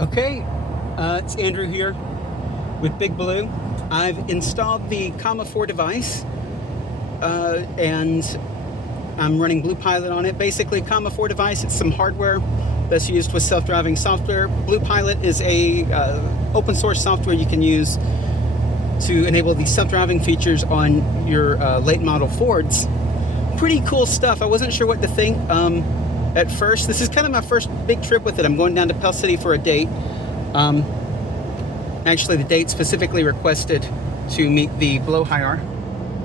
Okay, it's Andrew here with Big Blue. I've installed the Comma 4 device and I'm running Blue Pilot on it. Basically, Comma 4 device, it's some hardware that's used with self-driving software. Blue Pilot is a open source software you can use to enable the self-driving features on your late model Fords. Pretty cool stuff. I wasn't sure what to think at first. This is kind of my first big trip with it. I'm going down to Pell City for a date. Actually, the date specifically requested to meet the blowhire.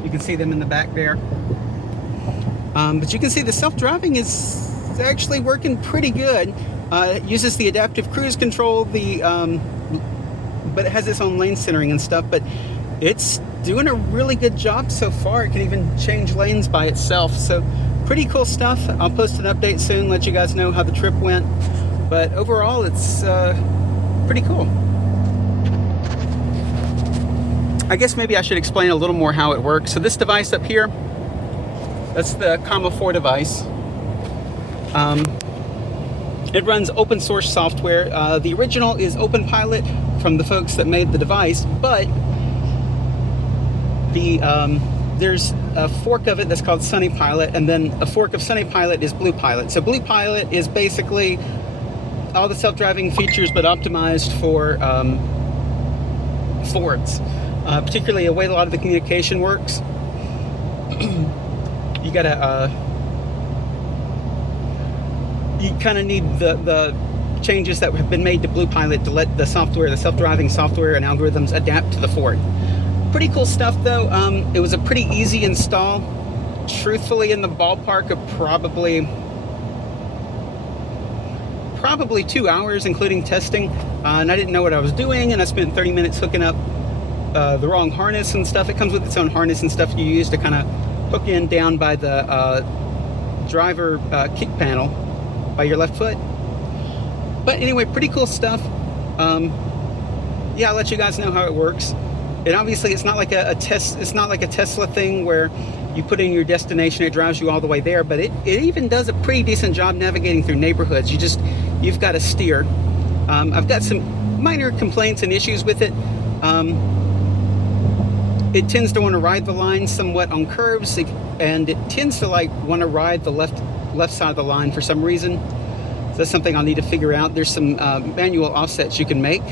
You can see them in the back there. But you can see the self-driving is actually working pretty good. It uses the adaptive cruise control, but it has its own lane centering and stuff, but it's doing a really good job so far. It can even change lanes by itself. So pretty cool stuff. I'll post an update soon, let you guys know how the trip went. But overall, it's pretty cool. I guess maybe I should explain a little more how it works. So this device up here, that's the Comma 4 device. It runs open source software. The original is Open Pilot from the folks that made the device, but there's a fork of it that's called Sunny Pilot, and then a fork of Sunny Pilot is Blue Pilot. So Blue Pilot is basically all the self-driving features, but optimized for Fords, particularly the way a lot of the communication works. You gotta, you kind of need the changes that have been made to Blue Pilot to let the software, the self-driving software and algorithms adapt to the Ford. Pretty cool stuff though. It was a pretty easy install. Truthfully, in the ballpark of probably 2 hours, including testing. And I didn't know what I was doing, and I spent 30 minutes hooking up the wrong harness and stuff. It comes with its own harness and stuff you use to kind of hook in down by the driver kick panel by your left foot. But anyway, pretty cool stuff. Yeah, I'll let you guys know how it works. And obviously, it's not like it's not like a Tesla thing where you put in your destination, it drives you all the way there. But it even does a pretty decent job navigating through neighborhoods. You've got to steer. I've got some minor complaints and issues with it. It tends to want to ride the line somewhat on curves, and it tends to want to ride the left side of the line for some reason. So that's something I'll need to figure out. There's some manual offsets you can make.